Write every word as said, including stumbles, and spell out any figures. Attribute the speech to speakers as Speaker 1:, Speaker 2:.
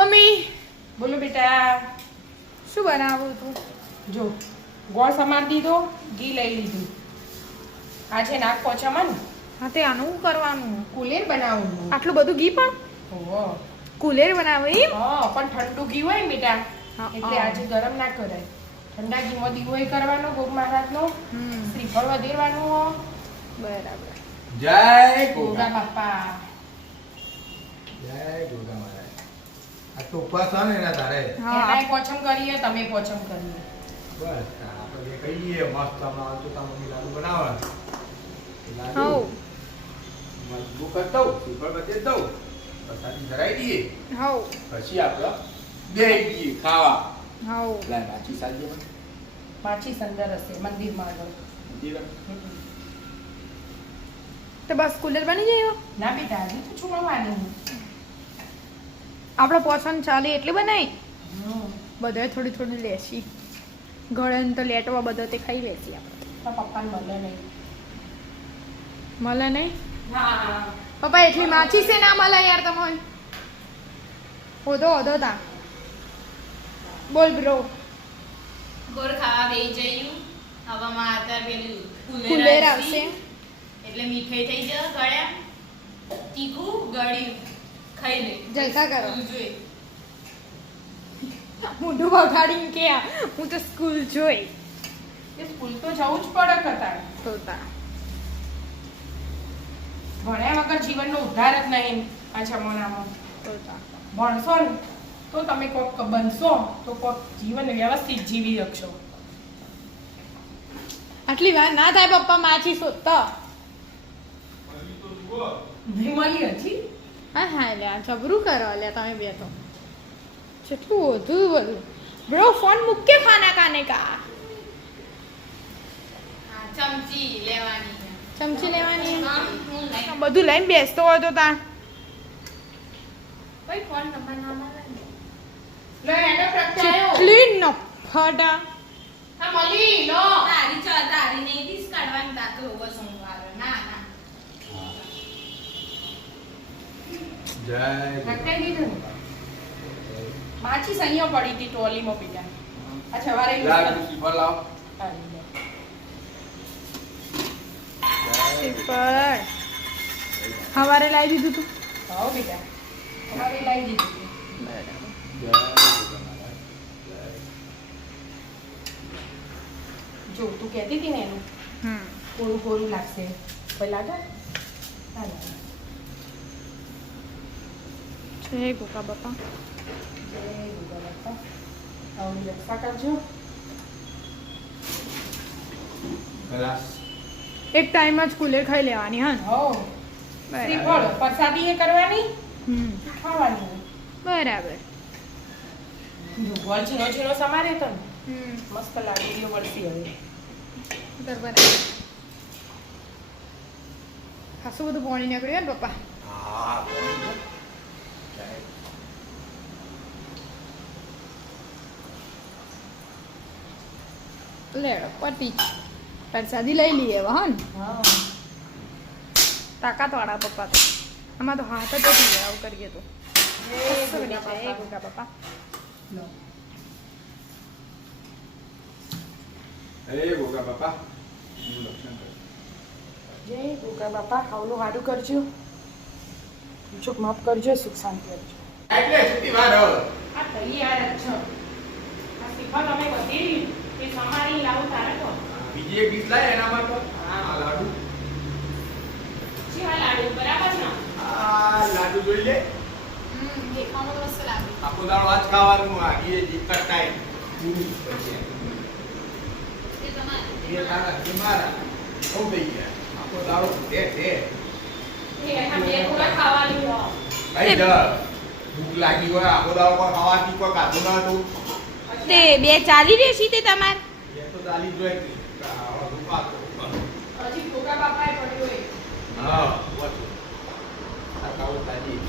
Speaker 1: Mummy
Speaker 2: બોલો બેટા.
Speaker 1: શું બનાવું તું?
Speaker 2: જો ગોળ સમાર દીધો, ઘી લઈ લીધું. આ છે નાક પોચામાં ને
Speaker 1: હા તે આનું શું કરવાનું?
Speaker 2: કુલેર બનાવવું.
Speaker 1: આટલું બધું ઘી પણ
Speaker 2: ઓહો.
Speaker 1: કુલેર બનાવે એમ?
Speaker 2: હા પણ ઠંડુ ઘી હોય ને બેટા,
Speaker 1: હા,
Speaker 2: એટલે
Speaker 1: હા.
Speaker 2: આજે ગરમ ના કરાય. ઠંડા ઘીમાં દીવો કરવાનો ગોગ મહારાજનો,
Speaker 1: હમ
Speaker 2: શ્રીફળ વધેરવાનું.
Speaker 1: બરાબર.
Speaker 3: જય
Speaker 2: ગોગા
Speaker 3: ગોગા
Speaker 2: બાપા.
Speaker 3: જય ગોગા મહારાજ. આ તો ઉપવાસ હોય ને એના તારે
Speaker 1: હા
Speaker 2: એનાય પોચમ કરીએ, તમે પોચમ કરીએ.
Speaker 3: બસ આપણે કહીએ મસ્ત હમણાં આવતું તા મમ્મી લાડુ બનાવે લાડુ
Speaker 1: હઉ
Speaker 3: મજબૂત કરી દઉં શ્રીફળ બધી દઉં પ્રસાદી ધરાઈ દઈએ
Speaker 1: હઉ
Speaker 3: પછી આપણે બેસી જઈએ ખાવા.
Speaker 1: હઉ
Speaker 3: લાય માચી સાજી મને
Speaker 2: માછી સંદર હશે મંદિરમાં આગળ.
Speaker 3: જીરા
Speaker 1: તો બસ કુલર બની જાય
Speaker 2: ના બેટા હજી તો છોડવાનું.
Speaker 1: આપણે પોસણ ચાલે એટલે બનાવી
Speaker 2: હમ
Speaker 1: બધાએ થોડી થોડી લેશી ગળે તો લેટવા બધા તે ખાઈ લેશી આપણે.
Speaker 2: તો પપ્પાને મળે નહીં.
Speaker 1: મળે નહીં
Speaker 2: હા
Speaker 1: પપ્પા એટલી માછી છે ના મળે યાર તમને. ઓધો ઓધો તા બોલ બ્રો.
Speaker 4: ગોળ ખાવા બેસી જયું. હવામાં આતા પેલું
Speaker 1: કુલેર આવશે
Speaker 4: એટલે મીઠાઈ થઈ જશે ગળ્યા. તીખું ગળ્યું ખાઈ લે.
Speaker 1: જલસા કરો.
Speaker 4: સ્કૂલ જોઈ.
Speaker 1: મોઢું વગાડીને કે હું તો સ્કૂલ જોઈ
Speaker 2: એ સ્કૂલ તો જવું જ પડે કતાર.
Speaker 1: તો તા
Speaker 2: ભણ્યા વગર જીવનનો ઉદ્ધાર જ નહીં. આ જમાનામાં
Speaker 1: તો તા
Speaker 2: ભણશો ને તો તમે કોક બનશો, તો કોક જીવન વ્યવસ્થિત જીવી શકશો.
Speaker 1: આટલી વાર ના થાય પપ્પા માછી શોધતા.
Speaker 2: નહીં મળી હજી.
Speaker 1: હા હા લે આ જબરું કરો લે તમે બે તો જેટલું વધુ બધું બ્રો ફોન મૂક કે ખાના ખાને કા.
Speaker 4: હા, ચમચી લેવાની.
Speaker 1: ચમચી લેવાની
Speaker 4: હા, હું લઈ.
Speaker 1: બધું લઈને બેસતો હોય તો તા
Speaker 4: કોઈ ફોન નંબર ના મળે ને.
Speaker 2: લે એને પ્રત્યાયો.
Speaker 1: કેટલી નફટા.
Speaker 2: હા મળી લો.
Speaker 4: તારી ચો તારી નહીં ડીશ કાઢવાની તાતો હોવો સોમવારે. ના ના
Speaker 3: જય
Speaker 2: પ્રત્યાઈ દીધું ને. માછી સૈયો પડી હતી ટોલીમાં બેટા. આ સવારે
Speaker 3: લાડુ શ્રીફળ લાવ
Speaker 1: શ્રીફળ હવારે લાવી દીધું તું.
Speaker 2: હા બેટા સવારે લાવી દીધું.
Speaker 1: બરાબર.
Speaker 3: જય ગોગા મહારાજ
Speaker 2: જો તું કહેતી હતી ને એનું
Speaker 1: હમ
Speaker 2: કોરું કોરું લાગશે. કોઈ લાગે? ના લાગે.
Speaker 1: જય ગોગા બાપા.
Speaker 2: જય ગોગા બાપા. આવડી રક્ષા કરજો.
Speaker 3: ગ્લાસ
Speaker 1: એક ટાઈમ જ કુલેર ખાઈ લેવાની હા ને?
Speaker 2: હો શ્રીફળ પ્રસાદી એ કરવાની,
Speaker 1: હમ
Speaker 2: ખાવાની.
Speaker 1: બરાબર.
Speaker 2: જો ગોળ ઝીણો ઝીણો સમારે તો ને
Speaker 1: હમ
Speaker 2: મસ્ત લાડુડીઓ વળતી હવે.
Speaker 1: બરાબર. ખાસું બધું પાણી નીકળ્યું ને પપ્પા.
Speaker 3: હા જય
Speaker 1: લેડો પતી જ. પ્રસાદી લઈ લઈએ હવે હા ને?
Speaker 2: હા
Speaker 1: તાકાત વાળા પપ્પા તો આમાં તો હાથ જ નથી આવું કરીએ તો.
Speaker 2: જય
Speaker 1: જય
Speaker 2: ગોગા બાપા.
Speaker 1: ગોગા બાપા.
Speaker 2: લો.
Speaker 3: હે ગોગા બાપા હું દર્શન કરું.
Speaker 2: જય ગોગા બાપા. ખાવલું હારું કરજો, સુખ માફ કરજો, સુખ શાંતિ કરજો.
Speaker 3: એટલે સુધી વાર હવે
Speaker 2: આ તૈયાર જ છો. આ શ્રીફળ અમે વધેરી એ સમારી લાવું તારે તો.
Speaker 3: બીજી એક ડીશ લાય એનામાં તો આ લાડુ
Speaker 2: જેવા લાડુ બરાબર ને?
Speaker 3: આ લાડુ જોઈ લે
Speaker 4: હમ દેખાવાનું મસ્ત લાગે.
Speaker 3: આખો દાડો આજ ખાવાનું આ એ જ એક જ ટાઈમ
Speaker 4: એ તમારે
Speaker 3: એ તારા એ મારા બહુ થઈ ગયા આખો દાડો દે દે
Speaker 2: એ એના બે થોડા ખાવાની હો.
Speaker 3: કઈ દર ભૂખ લાગી હોય આખો દાડો કોઈ ખાવાથી કોઈ ખાધું ના હતું
Speaker 1: તે બે ચાલી રહેશી તે તમારે.
Speaker 3: એ તો ચાલી જ હોય કે આ રૂપા તો
Speaker 2: હજી ગોગા બાપાએ પડ્યો એ.
Speaker 3: હા વચ્ચે આ કાવ તાજી